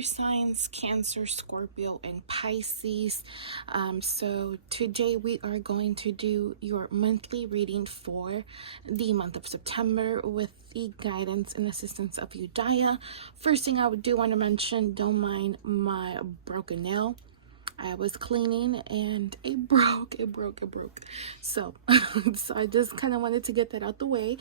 water signs, Cancer, Scorpio, and Pisces. So today we are going to do your monthly reading for the month of September with the guidance and assistance of Yudhaya. First thing I do want to mention, don't mind my broken nail. I was cleaning and it broke. So so I just kind of wanted to get that out the way.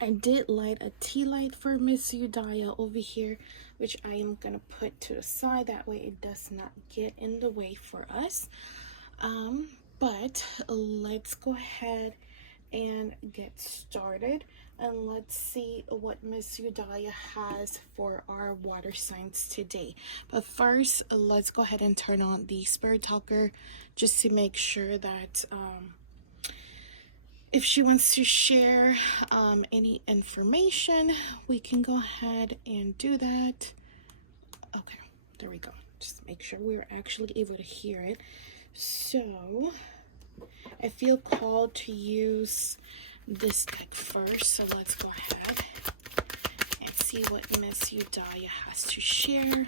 I did light a tea light for Miss Yudhaya over here, which I am gonna put to the side, that way it does not get in the way for us. But let's go ahead and get started, and let's see what Miss Yudhaya has for our water signs today. But first, let's go ahead and turn on the Spirit Talker just to make sure that if she wants to share any information, we can go ahead and do that. Okay, there we go. Just make sure we're actually able to hear it. So I feel called to use this deck first, so let's go ahead and see what Miss Yudhaya has to share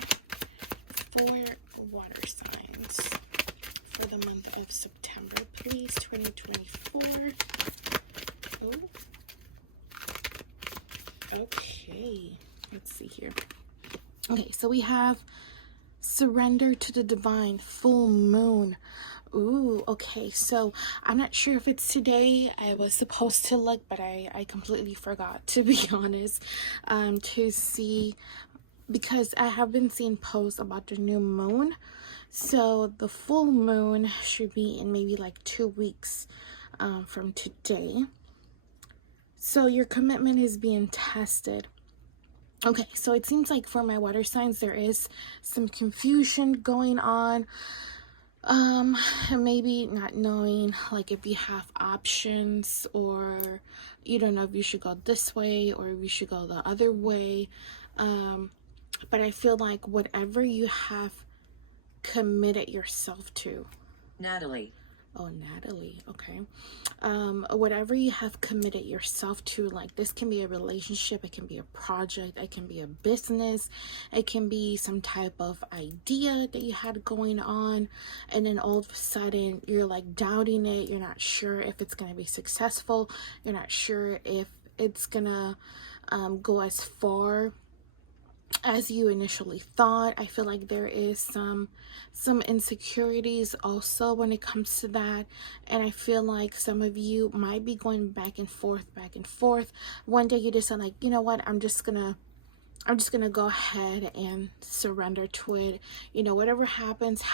for water signs for the month of September, please, 2024. Ooh. Okay, let's see here. Okay, so we have surrender to the divine, full moon. Ooh, okay, so I'm not sure if it's today. I was supposed to look, but I completely forgot, to be honest, to see, because I have been seeing posts about the new moon. So the full moon should be in maybe like 2 weeks from today. So your commitment is being tested. Okay, so it seems like for my water signs, there is some confusion going on. Maybe not knowing like if you have options, or you don't know if you should go this way or if you should go the other way. But I feel like whatever you have committed yourself to, Natalie. Oh, Natalie, okay. Whatever you have committed yourself to, like this can be a relationship, it can be a project, it can be a business, it can be some type of idea that you had going on, and then all of a sudden you're like doubting it, you're not sure if it's going to be successful, you're not sure if it's gonna go as far as you initially thought. I feel like there is some insecurities also when it comes to that, and I feel like some of you might be going back and forth. One day you decide, like, you know what, I'm just gonna go ahead and surrender to it. You know, whatever happens,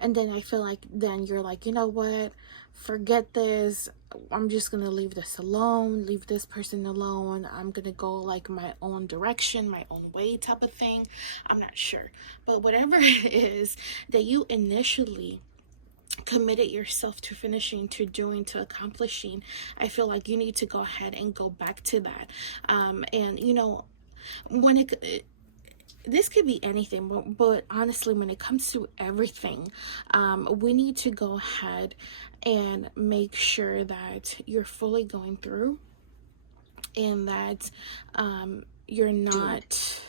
and then I feel like then you're like, you know what, forget this, I'm just gonna leave this alone, leave this person alone, I'm gonna go like my own direction, my own way type of thing. I'm not sure, but whatever it is that you initially committed yourself to finishing, to doing, to accomplishing, I feel like you need to go ahead and go back to that. And you know, when this could be anything, but honestly, when it comes to everything, we need to go ahead and make sure that you're fully going through, and that you're not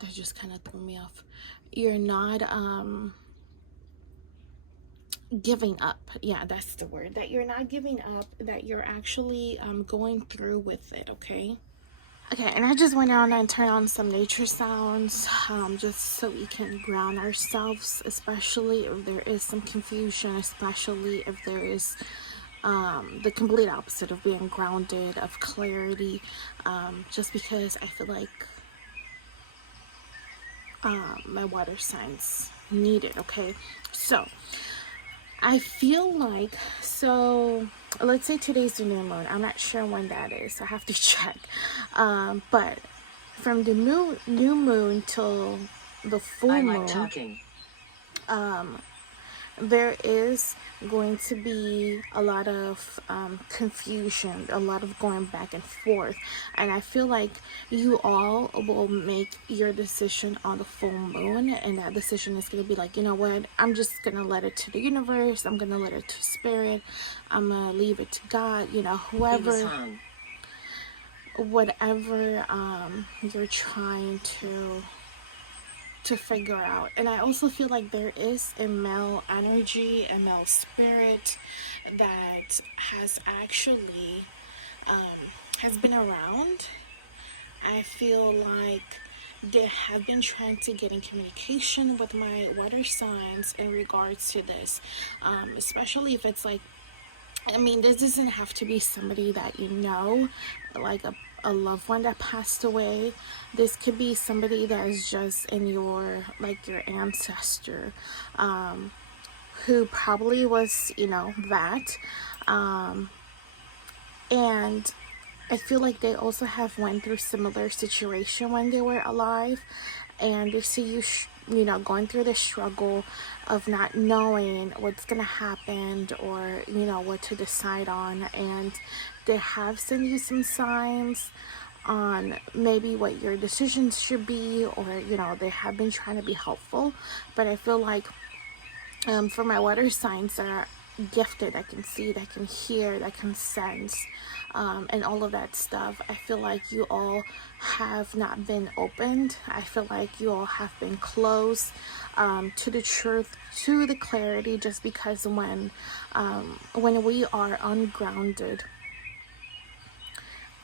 that just kind of threw me off. You're not giving up. Yeah, that's the word. That you're not giving up, that you're actually going through with it. Okay, and I just went on and turned on some nature sounds, just so we can ground ourselves, especially if there is some confusion, especially if there is the complete opposite of being grounded, of clarity, just because I feel like my water signs need it. Okay, so I feel like, so let's say today's the new moon. I'm not sure when that is, I have to check. But from the new moon till the full moon, there is going to be a lot of confusion, a lot of going back and forth, and I feel like you all will make your decision on the full moon, and that decision is going to be like, you know what, I'm just going to let it to the universe, I'm going to let it to spirit, I'm going to leave it to God, you know, whoever whatever you're trying to figure out. And I also feel like there is a male energy, a male spirit that has actually has been around. I feel like they have been trying to get in communication with my water signs in regards to this, especially if it's like, I mean, this doesn't have to be somebody that you know, like a loved one that passed away. This could be somebody that is just in your, like your ancestor, who probably was, you know, that. And I feel like they also have went through similar situation when they were alive, and they see you, you know, going through the struggle of not knowing what's gonna happen, or you know what to decide on, and they have sent you some signs on maybe what your decisions should be, or you know they have been trying to be helpful. But I feel like for my water signs that are gifted, that can see, that can hear, that can sense, and all of that stuff, I feel like you all have not been opened. I feel like you all have been closed to the truth, to the clarity, just because when we are ungrounded,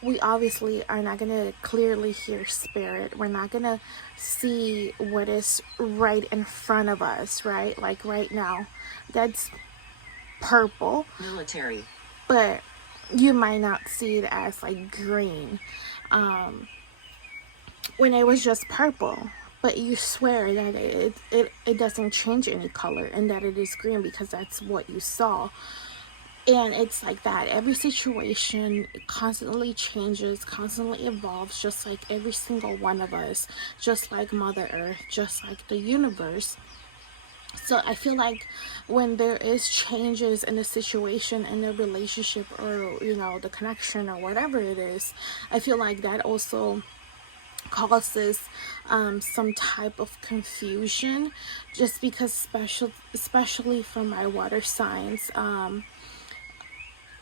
we obviously are not going to clearly hear spirit. We're not going to see what is right in front of us, right? Like right now, that's purple. Military. But you might not see it as like green. When it was just purple. But you swear that it doesn't change any color, and that it is green because that's what you saw. And it's like that. Every situation constantly changes, constantly evolves, just like every single one of us, just like Mother Earth, just like the universe. So I feel like when there is changes in the situation, in the relationship, or you know the connection or whatever it is, I feel like that also causes some type of confusion, just because especially from my water signs,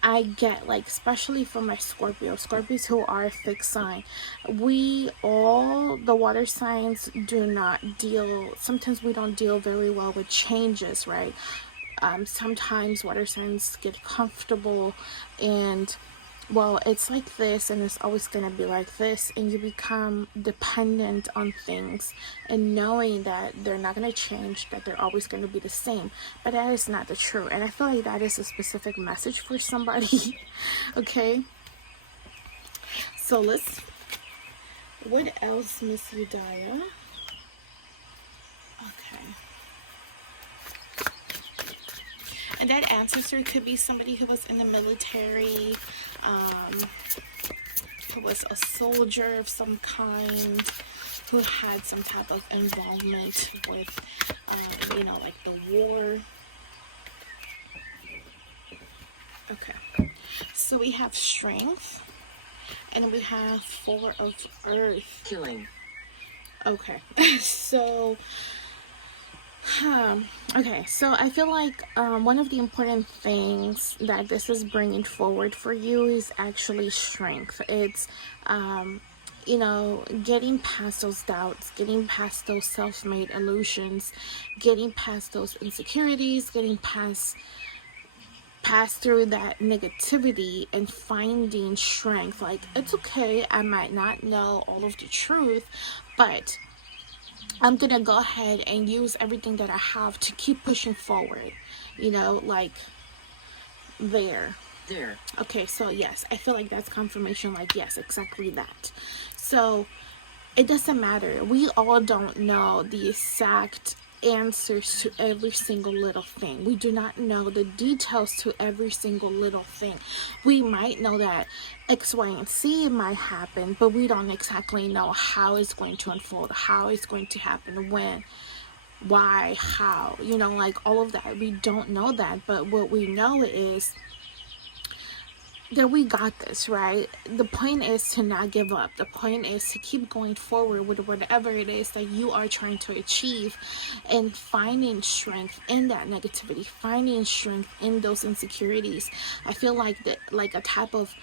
I get, like, especially from my Scorpios who are a fixed sign, we all, the water signs, do not deal, sometimes we don't deal very well with changes, right? Sometimes water signs get comfortable and, well, it's like this and it's always going to be like this, and you become dependent on things and knowing that they're not going to change, that they're always going to be the same. But that is not the truth, and I feel like that is a specific message for somebody. Okay, so what else, Miss Yudhaya? Okay. And that ancestor could be somebody who was in the military, who was a soldier of some kind, who had some type of involvement with, you know, like the war. Okay. So we have strength, and we have 4 of earth. Killing. Okay. So... okay, so I feel like one of the important things that this is bringing forward for you is actually strength. It's, you know, getting past those doubts, getting past those self-made illusions, getting past those insecurities, getting past through that negativity and finding strength. Like, it's okay, I might not know all of the truth, but I'm gonna go ahead and use everything that I have to keep pushing forward, you know, like there. Okay, so yes, I feel like that's confirmation, like yes, exactly that. So it doesn't matter, we all don't know the exact answers to every single little thing. We do not know the details to every single little thing. We might know that X, Y, and Z might happen, but we don't exactly know how it's going to unfold, how it's going to happen, when, why, how, you know, like all of that. We don't know that, but what we know is that we got this, right? The point is to not give up. The point is to keep going forward with whatever it is that you are trying to achieve, and finding strength in that negativity, finding strength in those insecurities. I feel like that, like a type of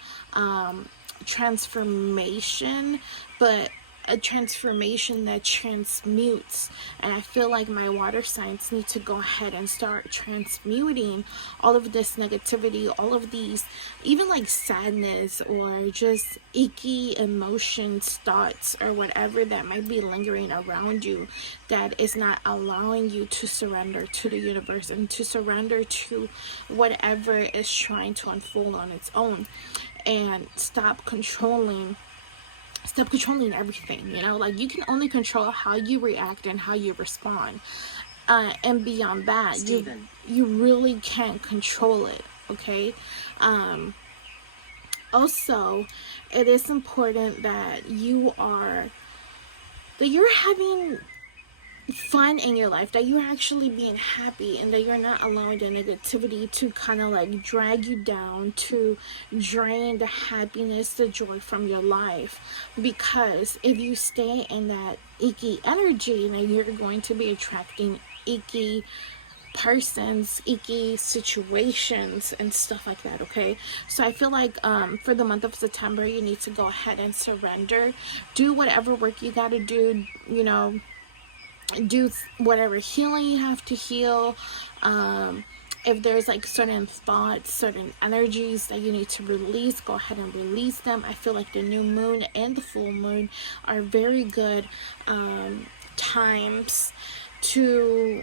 transformation, but a transformation that transmutes. And I feel like my water signs need to go ahead and start transmuting all of this negativity, all of these, even like sadness or just icky emotions, thoughts, or whatever that might be lingering around you that is not allowing you to surrender to the universe and to surrender to whatever is trying to unfold on its own. And stop controlling everything. Like, you can only control how you react and how you respond, and beyond that, you really can't control it. Okay. Also, it is important that you're having fun in your life, that you're actually being happy, and that you're not allowing the negativity to kind of like drag you down, to drain the happiness, the joy from your life. Because if you stay in that icky energy, then you're going to be attracting icky persons, icky situations, and stuff like that. Okay, so I feel like for the month of September, you need to go ahead and surrender. Do whatever work you got to do, do whatever healing you have to heal. If there's like certain thoughts, certain energies that you need to release, go ahead and release them. I feel like the new moon and the full moon are very good times to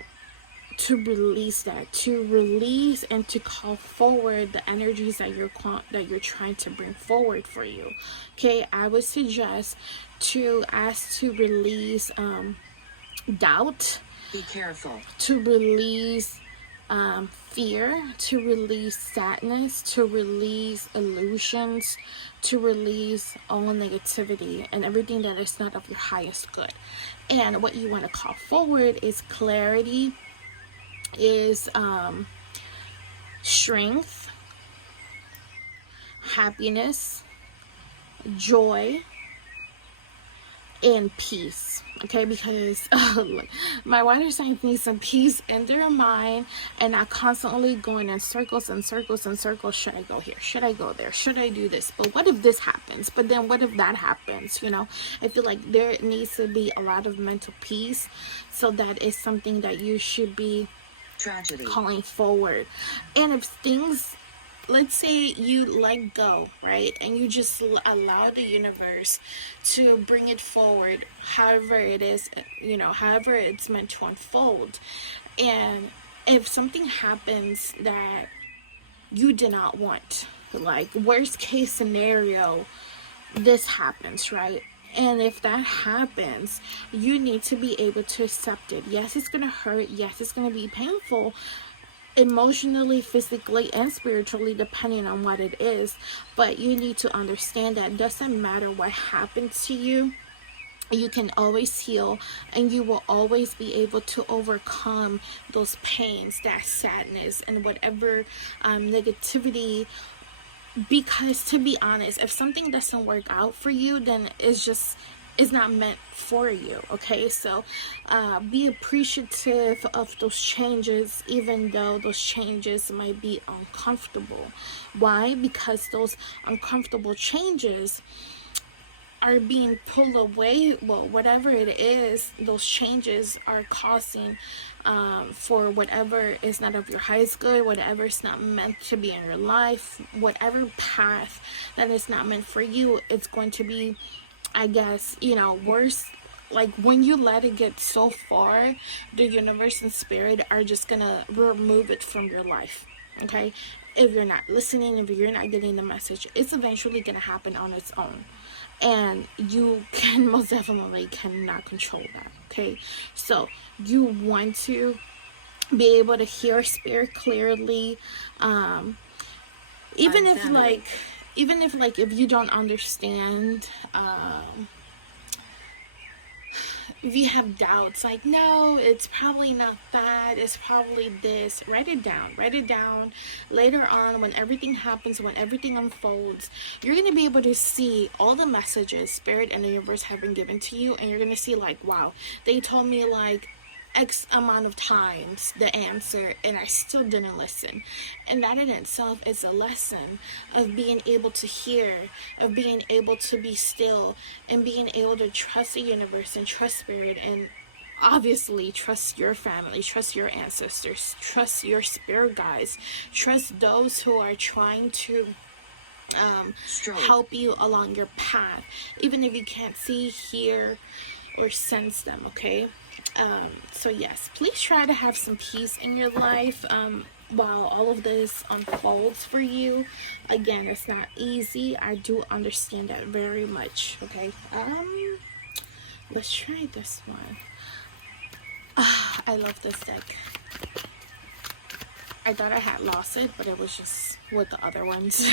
release that, to release and to call forward the energies that you're trying to bring forward for you. Okay, I would suggest to ask to release doubt, be careful, to release fear, to release sadness, to release illusions, to release all negativity and everything that is not of your highest good. And what you want to call forward is clarity, is strength, happiness, joy, and peace. Okay, because my water signs need some peace in their mind and not constantly going in circles and circles and circles. Should I go here? Should I go there? Should I do this? But what if this happens? But then what if that happens? I feel like there needs to be a lot of mental peace. So that is something that you should be calling forward. And if things, let's say you let go, right, and you just allow the universe to bring it forward however it is, however it's meant to unfold. And if something happens that you did not want, like worst case scenario, this happens, right? And if that happens, you need to be able to accept it. Yes, it's going to hurt. Yes, it's going to be painful, emotionally, physically, and spiritually, depending on what it is. But you need to understand that it doesn't matter what happens to you. You can always heal, and you will always be able to overcome those pains, that sadness, and whatever negativity. Because to be honest, if something doesn't work out for you, then it's not meant for you. Okay, so be appreciative of those changes, even though those changes might be uncomfortable. Why? Because those uncomfortable changes are being pulled away. Well, whatever it is, those changes are causing for whatever is not of your highest good, whatever is not meant to be in your life, whatever path that is not meant for you, it's going to be, I guess, worse. Like, when you let it get so far, the universe and spirit are just gonna remove it from your life. Okay, if you're not listening, if you're not getting the message, it's eventually gonna happen on its own. And you can most definitely cannot control that. Okay, so you want to be able to hear spirit clearly, even if you don't understand, if you have doubts, like, no, it's probably not that, it's probably this, write it down. Later on, when everything happens, when everything unfolds, you're going to be able to see all the messages spirit and the universe have been given to you, and you're going to see, like, wow, they told me, like, X amount of times the answer and I still didn't listen. And that in itself is a lesson of being able to hear, of being able to be still, and being able to trust the universe and trust spirit, and obviously trust your family, trust your ancestors, trust your spirit guides, trust those who are trying to help you along your path, even if you can't see, hear, or sense them. Okay. So yes, please try to have some peace in your life while all of this unfolds for you. Again, it's not easy. I do understand that very much. Okay. Let's try this one. I love this deck. I thought I had lost it, but it was just with the other ones.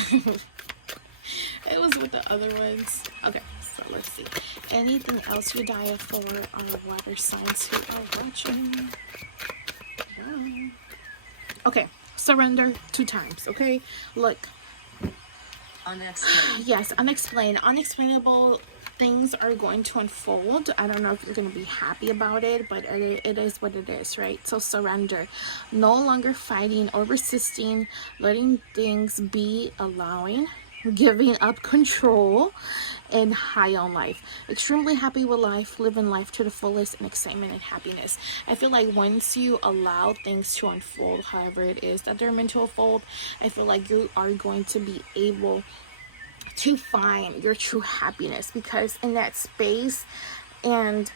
It was with the other ones. Okay, so let's see. Anything else, Yudhaya, for our water signs who are watching? Wow. Okay, surrender 2 times, okay? Look. Unexplained. Yes, unexplained. Unexplainable things are going to unfold. I don't know if you're going to be happy about it, but it is what it is, right? So surrender. No longer fighting or resisting, letting things be, allowing, giving up control, and high on life. Extremely happy with life, living life to the fullest, and excitement and happiness. I feel like once you allow things to unfold however it is that they're meant to unfold, I feel like you are going to be able to find your true happiness, because in that space and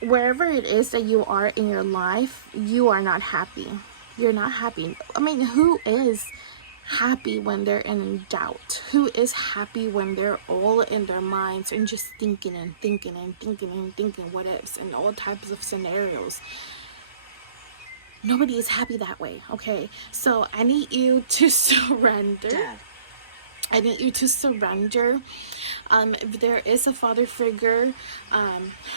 wherever it is that you are in your life, you are not happy. You're not happy. I mean, who is happy when they're in doubt? Who is happy when they're all in their minds and just thinking and thinking and thinking and thinking what ifs and all types of scenarios? Nobody is happy that way. Okay, so I need you to surrender. Dad. I need you to surrender. If there is a father figure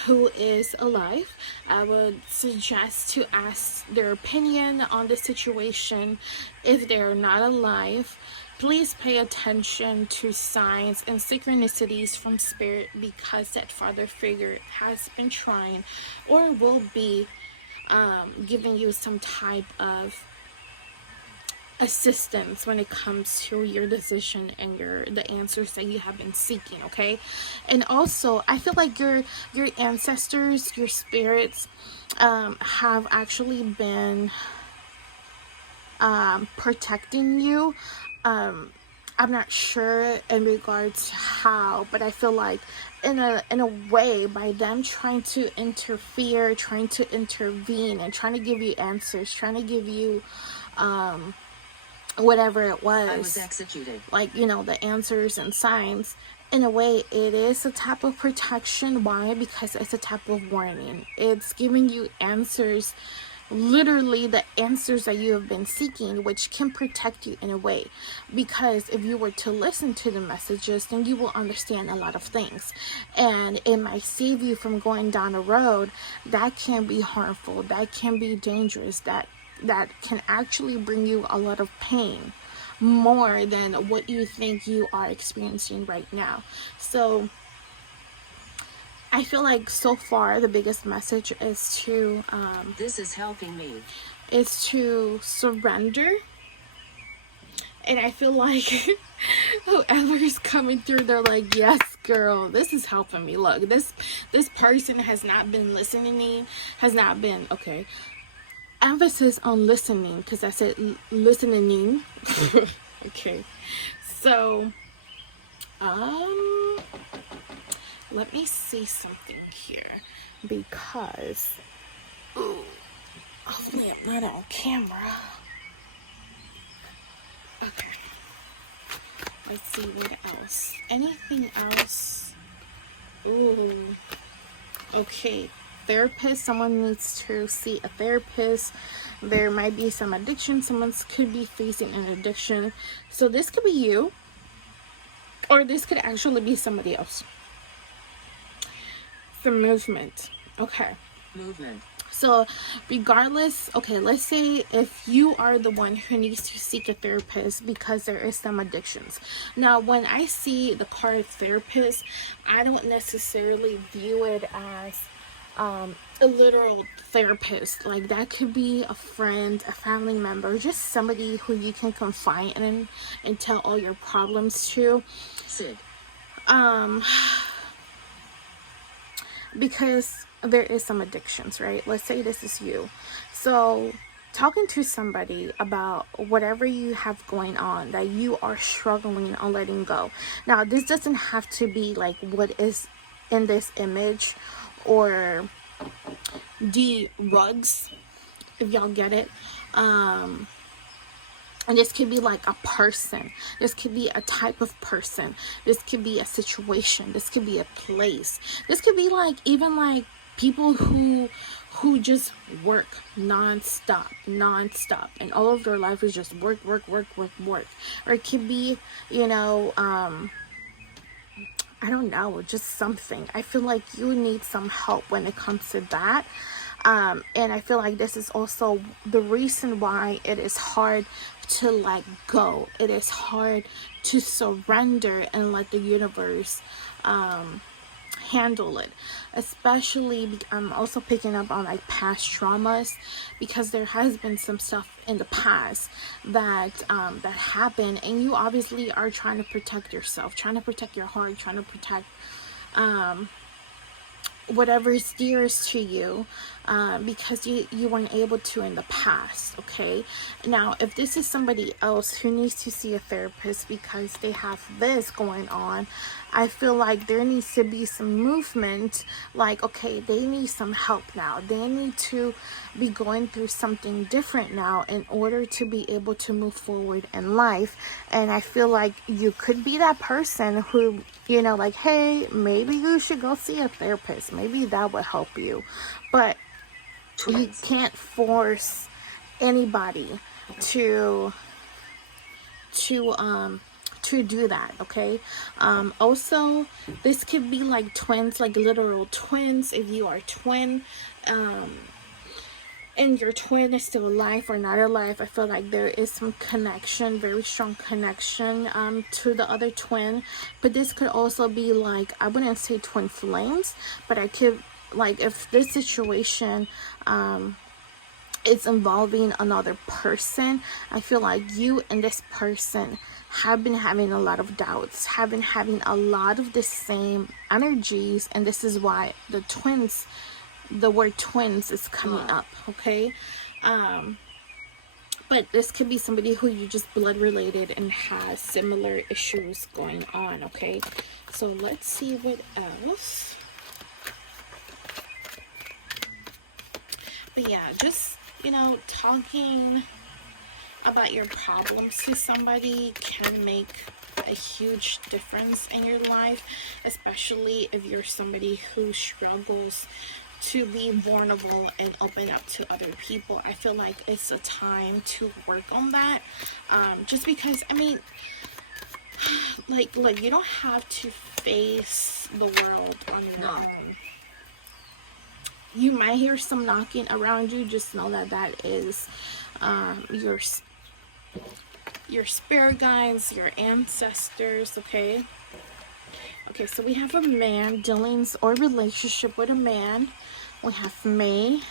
who is alive, I would suggest to ask their opinion on the situation. If they're not alive, please pay attention to signs and synchronicities from spirit, because that father figure has been trying or will be giving you some type of assistance when it comes to your decision and the answers that you have been seeking. Okay, and also I feel like your ancestors, your spirits have actually been protecting you. I'm not sure in regards to how, but I feel like in a way, by them trying to interfere, trying to intervene, and trying to give you answers, trying to give you whatever it was, I was executed. like, you know, the answers and signs. In a way, it is a type of protection. Why? Because it's a type of warning. It's giving you answers, literally the answers that you have been seeking, which can protect you in a way. Because if you were to listen to the messages, then you will understand a lot of things, and it might save you from going down a road that can be harmful, that can be dangerous, that can actually bring you a lot of pain, more than what you think you are experiencing right now. So I feel like so far the biggest message is to This is helping me. is to surrender. And I feel like whoever's coming through, they're like, yes, girl, this is helping me. Look, this person has not been listening, has not been, okay, emphasis on listening, because I said listening. Okay, so let me see something here, because hopefully I'm not on camera. Okay, let's see what else. Anything else? Ooh, okay. Therapist, someone needs to see a therapist. There might be some addiction. Someone could be facing an addiction. So this could be you, or this could actually be somebody else. The movement. Okay. Movement. So regardless, okay, let's say if you are the one who needs to seek a therapist because there is some addictions. Now, when I see the card therapist, I don't necessarily view it as a literal therapist. Like, that could be a friend, a family member, just somebody who you can confide in and tell all your problems to. Sid. Because there is some addictions, right? Let's say this is you. So talking to somebody about whatever you have going on that you are struggling on letting go. Now, this doesn't have to be like what is in this image or the rugs, if y'all get it. And this could be like a person. This could be a type of person. This could be a situation. This could be a place. This could be like even like people who just work non-stop, and all of their life is just work. Or it could be, you know, I don't know, just something. I feel like you need some help when it comes to that. And I feel like this is also the reason why it is hard to let go. It is hard to surrender and let the universe handle it. Especially, I'm also picking up on like past traumas, because there has been some stuff in the past that that happened, and you obviously are trying to protect yourself, trying to protect your heart, trying to protect whatever is dearest to you, because you weren't able to in the past. Okay, now if this is somebody else who needs to see a therapist because they have this going on, I feel like there needs to be some movement. Like, okay, they need some help now. They need to be going through something different now in order to be able to move forward in life. And I feel like you could be that person who, you know, like, hey, maybe you should go see a therapist. Maybe that would help you. But you can't force anybody to do that. Okay. Also, this could be like twins, like literal twins. If you are a twin, and your twin is still alive or not alive, I feel like there is some connection, very strong connection to the other twin. But this could also be like, I wouldn't say twin flames, but I could, like, if this situation it's involving another person, I feel like you and this person have been having a lot of doubts, have been having a lot of the same energies, and this is why the word twins is coming up. Okay, but this could be somebody who you just blood related and has similar issues going on. Okay, so let's see what else. But yeah, just, you know, talking about your problems to somebody can make a huge difference in your life, especially if you're somebody who struggles to be vulnerable and open up to other people. I feel like it's a time to work on that, just because, I mean, like you don't have to face the world on your own. You might hear some knocking around you. Just know that that is your spirit guides, your ancestors. Okay, so we have a man, dealings or relationship with a man. We have May,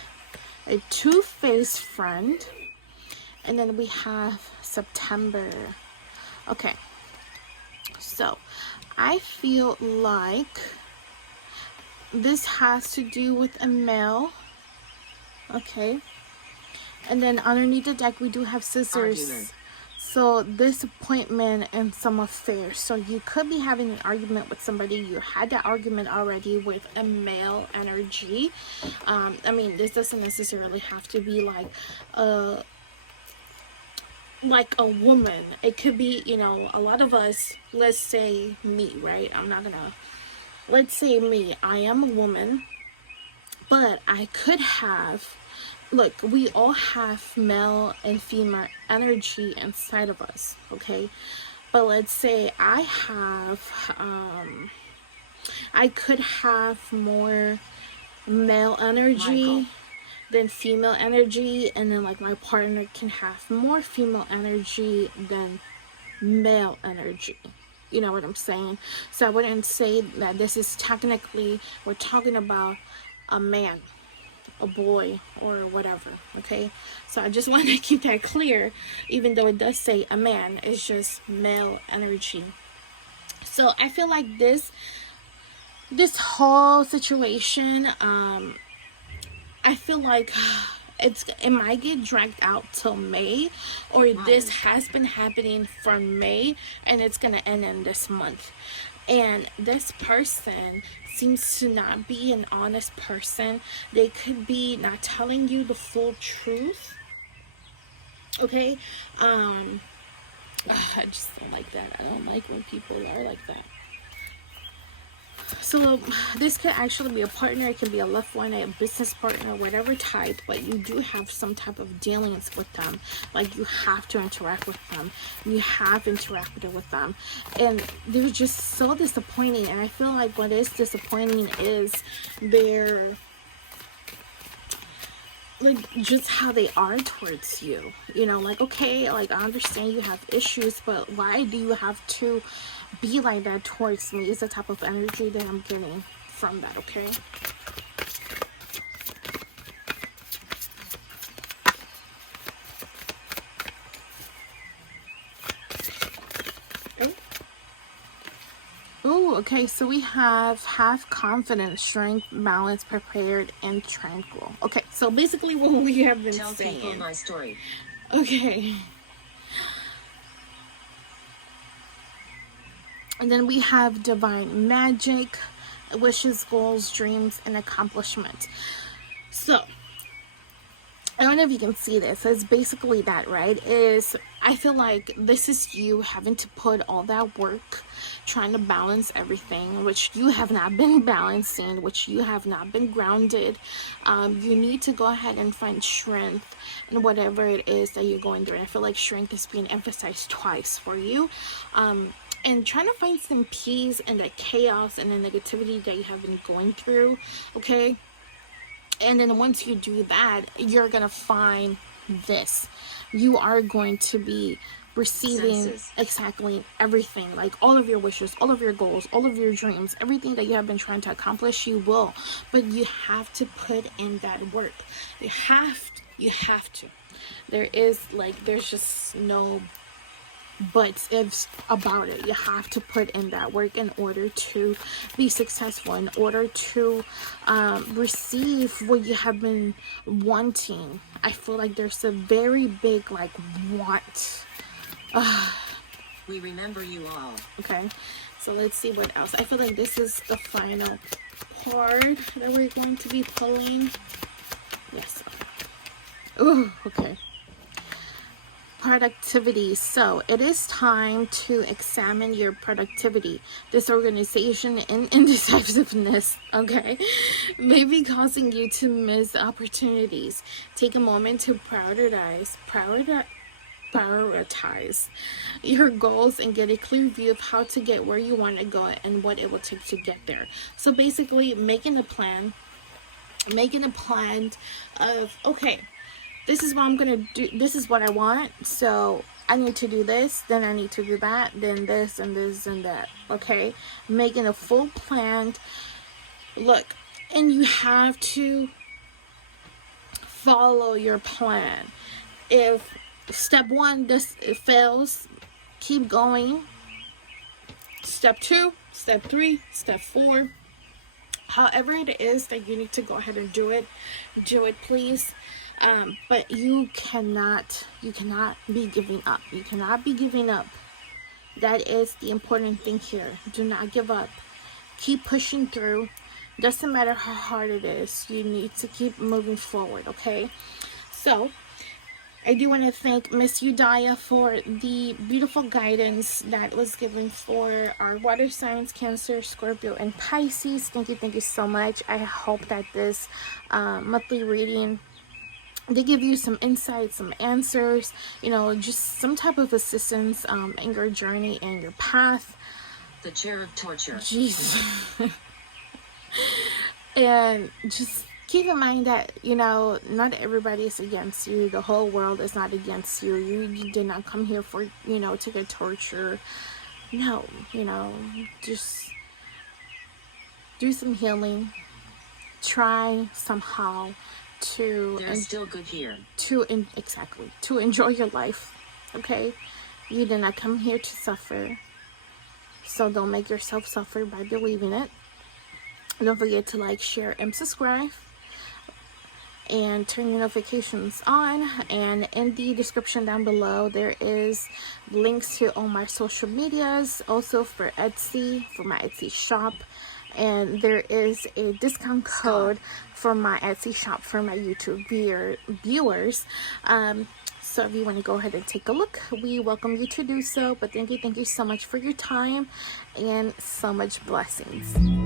a two-faced friend, and then we have September. Okay, so I feel like this has to do with a male. Okay, and then underneath the deck we do have scissors. Argument. So disappointment and some affairs. So you could be having an argument with somebody. You had that argument already with a male energy. I mean, this doesn't necessarily have to be like a woman. It could be, you know, a lot of us, let's say me, right? Let's say me, I am a woman, but I could have, look, we all have male and female energy inside of us, okay? But let's say I could have more male energy than female energy, and then like my partner can have more female energy than male energy. You know what I'm saying? So I wouldn't say that this is technically, we're talking about a man. a boy or whatever. Okay, so I just want to keep that clear, even though it does say a man. It's just male energy. So I feel like this whole situation, I feel like it might get dragged out till May, or this has been happening from May and it's gonna end in this month. And this person seems to not be an honest person. They could be not telling you the full truth. Okay, I just don't like that. I don't like when people are like that. So this could actually be a partner, it can be a loved one, a business partner, whatever type, but you do have some type of dealings with them. Like you have to interact with them. You have interacted with them. And they're just so disappointing. And I feel like what is disappointing is their, like, just how they are towards you. You know, like, okay, like, I understand you have issues, but why do you have to be like that towards me? Is the type of energy that I'm getting from that. Okay, oh, okay, so we have confidence, strength, balance, prepared, and tranquil. Okay, so basically what we have been Tell people saying. my story. Okay, and then we have divine magic, wishes, goals, dreams, and accomplishments. So I don't know if you can see this. It's basically that, right? Is I feel like this is you having to put all that work, trying to balance everything, which you have not been balancing, which you have not been grounded. You need to go ahead and find strength in whatever it is that you're going through. I feel like strength is being emphasized twice for you. And trying to find some peace in the chaos and the negativity that you have been going through. Okay, and then once you do that, you're gonna find this. You are going to be receiving exactly everything, like all of your wishes, all of your goals, all of your dreams, everything that you have been trying to accomplish. You will, but you have to put in that work. You have to. There's just no but it's about it. You have to put in that work in order to be successful, in order to receive what you have been wanting. I feel like there's a very big like want. We remember you all. Okay, so let's see what else. I feel like this is the final part that we're going to be pulling. Yes. Oh, okay. Productivity. So it is time to examine your productivity. Disorganization and indecisiveness, okay, may be causing you to miss opportunities. Take a moment to prioritize your goals and get a clear view of how to get where you want to go and what it will take to get there. So basically making a plan of, okay, this is what I'm gonna do, this is what I want, so I need to do this, then I need to do that, then this and this and that. Okay, making a full plan. Look, and you have to follow your plan. If step 1 this it fails, keep going. Step 2, step 3, step 4, however it is that you need to go ahead and do it, please. But you cannot be giving up. You cannot be giving up. That is the important thing here. Do not give up. Keep pushing through. Doesn't matter how hard it is. You need to keep moving forward, okay? So, I do want to thank Miss Yudhaya for the beautiful guidance that was given for our water signs, Cancer, Scorpio, and Pisces. Thank you so much. I hope that this monthly reading, they give you some insights, some answers, just some type of assistance in your journey and your path. The chair of torture. Jeez. And just keep in mind that, not everybody is against you. The whole world is not against you. You did not come here for, to get torture. No, just do some healing. Try somehow to There's still good here. exactly, to enjoy your life. Okay, you did not come here to suffer, so don't make yourself suffer by believing it. Don't forget to like, share, and subscribe, and turn your notifications on. And in the description down below, there is links to all my social medias, also for Etsy, for my Etsy shop. And there is a discount code for my Etsy shop for my YouTube viewers. So if you want to go ahead and take a look, we welcome you to do so. But thank you so much for your time, and so much blessings.